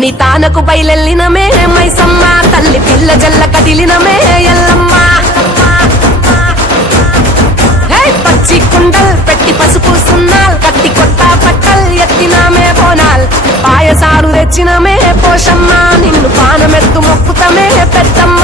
నీ తానకు బయలెల్లినమే మైసమ్మ తల్లి పిల్ల జల్ల కదిలినమే ఎల్లమ్మ పచ్చి కుండల్ పెట్టి పసుపు సున్నాల్ కట్టి కొత్త పట్టల్ ఎత్తినామే బోనాల్ పాయసారు తెచ్చినమే పోషమ్మ నిన్ను పానమెత్తు మొక్కుతమే పెద్దమ్మ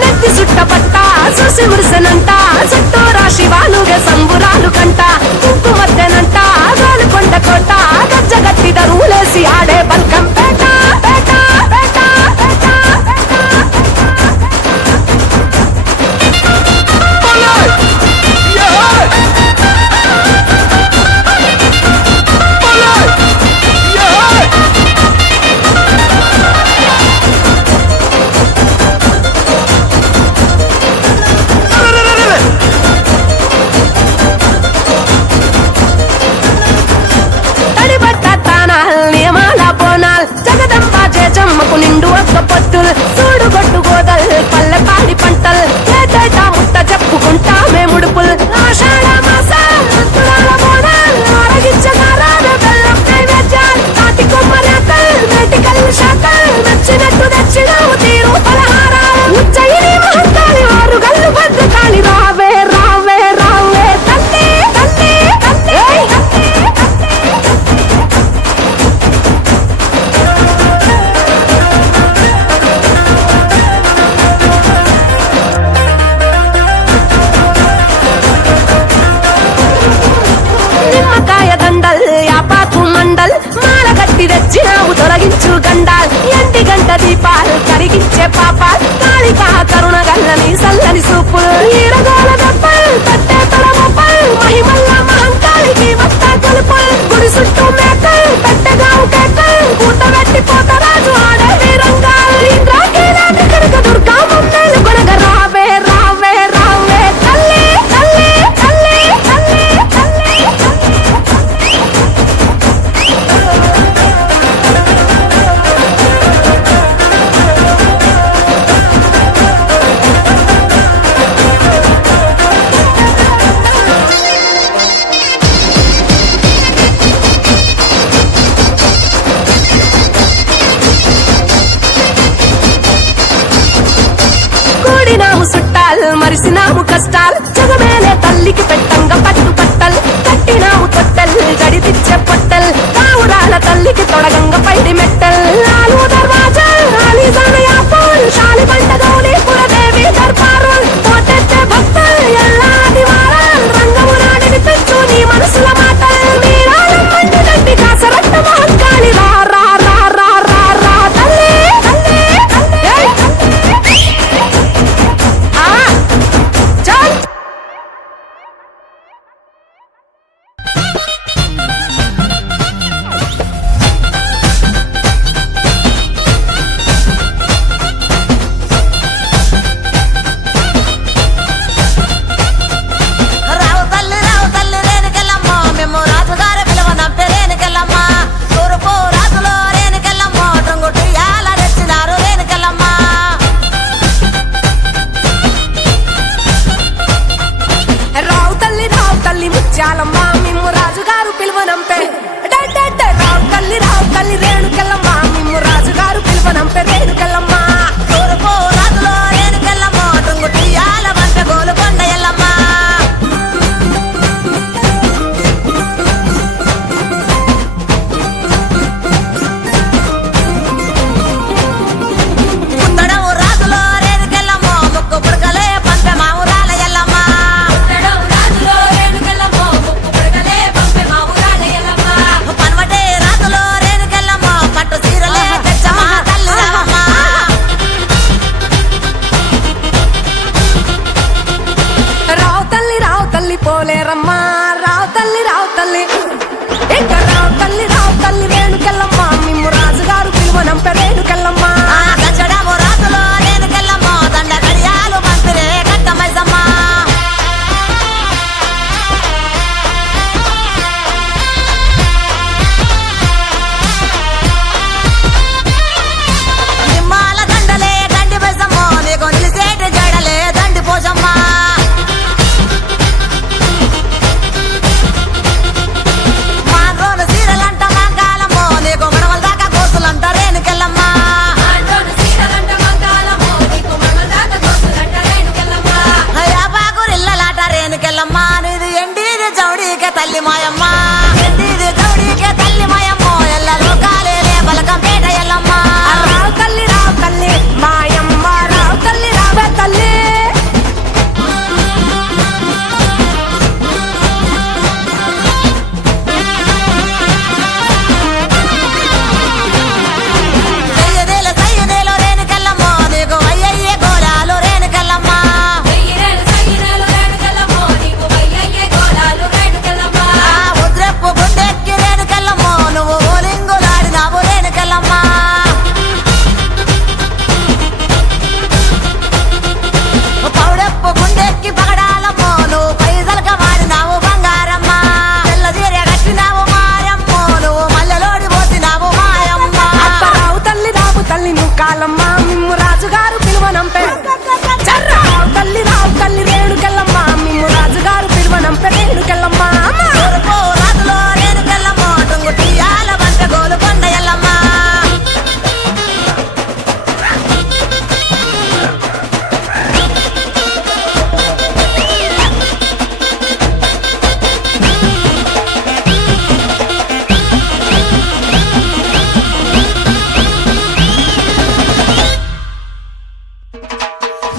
నెత్తి సుట్టపట్ట చూసి మురిసెనంట చుట్టూరా శివాలుగే సంబురాలు కంట కుంకుమద్దెనంట గాలుకొండ కోట గజ్జగట్టి దరువులేసి ఆడే బల్కం పేట పేట పేట పేట జగదంబాజమ్మకు నిండు ఒక్క పొత్తులు చూడు గొట్టు గోదల్ పల్లె పాడి పంటలు ఏటేటా ముట్ట చెప్పుకుంటా మేముడుపులు ఆషాఢ మాసాల బోనాలు ఆరగించగారాన బెల్లం నైవేద్యాలు తాటి కొమ్మరేకలు మేటికల్లు శాఖలు నచ్చినట్టు తెచ్చినావు తీరు పలహారాలు ఉజ్జయిని మహంకాళి ఆరు గల్లు భద్రకాళి రావే రావే రావే తల్లి తల్లి తల్లి నిమ్మకాయ దండల్ యాపాకు మండల్ మాలగట్టి తెచ్చినావు తొలగించు గండాల్ ఎంటి గంట దీపాలు కరిగించే పాపాల్ కాళికా కరుణ గల్లని సల్లని సూపులు ఈరగోల దప్పల్ పట్టే తొడమప్పల్ మహిమల్ల మహంకాళికి వస్త కొలుపుల్ గుడి చుట్టూ మేకల్ పెట్టగావు కేకల్ కూతబెట్టి పోతరాజు ఆడే వీరంగాల్ ఇంద్రాకీలాంటి కనక దుర్గా మమ్మేలు కొనగ రావే రావే రావే తల్లి తల్లి తల్లి తల్లి తల్లి కూడినాము చుట్టాలు మరిసినాము కష్టాలు జగమేలే తల్లికి పెట్టంగా పట్టు పట్టల్ కట్టినాము తొట్టల్ జడిపిచ్చే పొట్టల్ కావురాల తల్లికి తొడగంగ పైడి మెట్టల్ నాలుగు దర్వాజాలు ఆలిజానయాపూల్ శాలి బండ గౌరీ పురదేవి దర్బారుల్ పోటెత్తే భక్తుల్ ఎల్లాది వారాల్ రంగము నాడిని పెంచు నీ మనసుల మాటల్ మీరాలం మండి గడ్డి కాసరట్ట మహంకాళి రా రా రా రా రా రా తల్లి తల్లి తల్లి చల్ రావు తల్లి రేణుకెళ్ళమ్మ మేము రాజుగారి పిలవనంపే రేణుకెళ్ళమ్మ తూర్పు రాజులో రేణుకెళ్ళమ్మ టొంగుటు యాల తెచ్చినారు రేణుకెళ్ళమ్మ రావు తల్లి ముత్యాలమ్మ మిమ్ము రాజుగారు పిలువనంపే రావు తల్లి రేణుకెళ్ళమ్మ మిమ్ము రాజుగారు పిలువనంపే రేణుకెళ్ళమ్మ తూర్పు రాజులో రేణుకెళ్ళమ్మ టొంగుటు యాల వంట గోలుకొండ ఎల్లమ్మ పుత్తడవు రాజులో రేణుకెళ్ళమ్మ ముక్కు పుడకలే పంపె మావురాల ఎల్లమ్మ పన్వటే రాజులో రేణుకెళ్ళమ్మ పట్టు చీరలే తెచ్చమ్మ తల్లి రావమ్మ రావు తల్లి పోలేరమ్మ రావు తల్లి ఇంకా రావు తల్లి రేణుకెళ్ళమ్మ మిమ్ము రాజుగారు పిలువనంపే రేణుకెళ్ళమ్మ గచ్చడము రాజులో రేణుకెళ్ళమ్మ దండ కడియాలు పంపిరే కట్టమైసమ్మ నిమ్మాల దండలే దండి మైసమ్మ నీకు నిలిసేటి జడలే దండి పోజమ్మ తల్లి మాయమ్మ ఎండిది గౌడికే తల్లి మాయమ్మ ఎల్ల లోకాలే బలకంపేట ఎల్లమ్మ రావు తల్లి మాయమ్మ రావు తల్లి రావే తల్లి సయ్యదేలో రేణుకెల్లమ్మ నీకు అయ్యయ్యే గోలాలు రేణుకెల్లమ్మ ఉద్రెప్పు గుండెక్కి రేణుకెల్లమ్మ నువ్వు ఓలింగులాడినావు రేణుకెల్లమ్మ పౌడెప్పు గుండెక్కి పగడాలమ్మ నువ్వు పైసలుగా మారినావు బంగారమ్మ తెల్ల చీర కట్టినావు మాయమ్మ నువ్వు మల్లెలోడి పోసినావు మాయమ్మ రావు తల్లి నువ్వు కాలమ్మ మిమ్ము రాజుగారు పిలువనంపే రావు తల్లి రేణుకెళ్ళమ్మ మిమ్ము రాజుగారు పిలువనంపే రేణుకెళ్ళమ్మ తూర్పు రాజులో రేణుకెల్లమ్మ టుంగుటియాల వంట గోలుకొండ ఎల్లమ్మ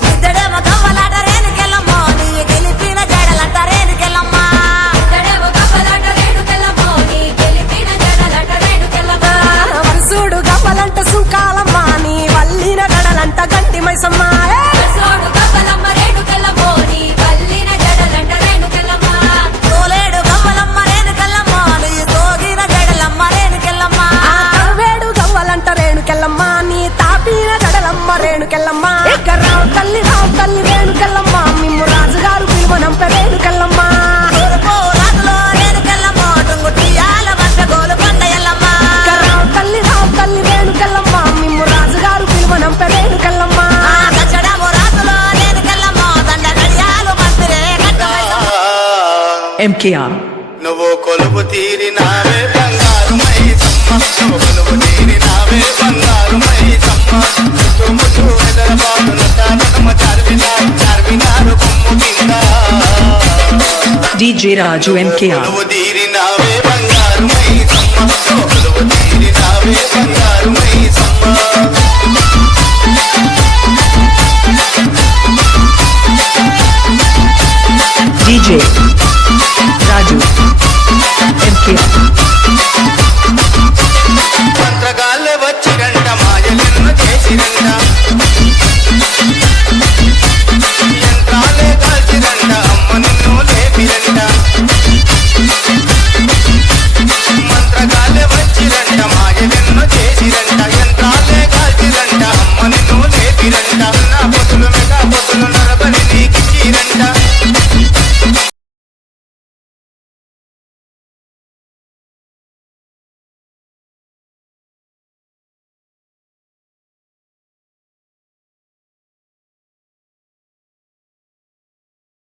ఇద్దడేమో గవ్వలాట రేణుకెల్లమ్మ నీ గెలిపిన జడలంట రేణుకెల్లమ్మ వరుసుడు గవ్వలంట సుంకాలమ్మ నీ వల్లిన గడలంట గంటి మైసమ్మ తోలేడు గవ్వలమ్మ రేణుకెల్లమ్మ నీ సోగిన జడలమ్మ రేణుకెల్లమ్మ వేడు గవ్వలంట రేణుకెళ్ళమ్మ నీ తాపిన గడలమ్మ రేణుకెళ్ళమ్మ రావు తల్లి రేణుకెళ్ళమ్మ మిమ్ము రాజుగారు పిలువనంపే రేణుకెళ్ళమ్మ తూర్పు రాజులో రేణుకెల్లమ్మ టుంగుటియాల వంట గోలుకొండ ఎల్లమ్మ రావు తల్లి రేణుకెళ్ళమ్మ మిమ్ము రాజుగారు పిలువనంపే రేణుకెళ్ళమ్మ దచ్చడము రాజులో రేణుకెల్లమ్మ దండ గడియాలు మంత్రే కట్టవయ్యమ్మ MKR. నువ్వు కొలువు తీరినావే బంగారు మైసమ్మ నువ్వు కొలువు తీరినావే బంగారు మైసమ్మ చుట్టుముట్టు ఎదరబాటు నమ్మ చార్మినారు కొమ్ము కింద DJ Raju MKR. కొలువు తీరినావే బంగారు మైసమ్మ నువ్వు కొలువు తీరినావే బంగారు మైసమ్మ DJ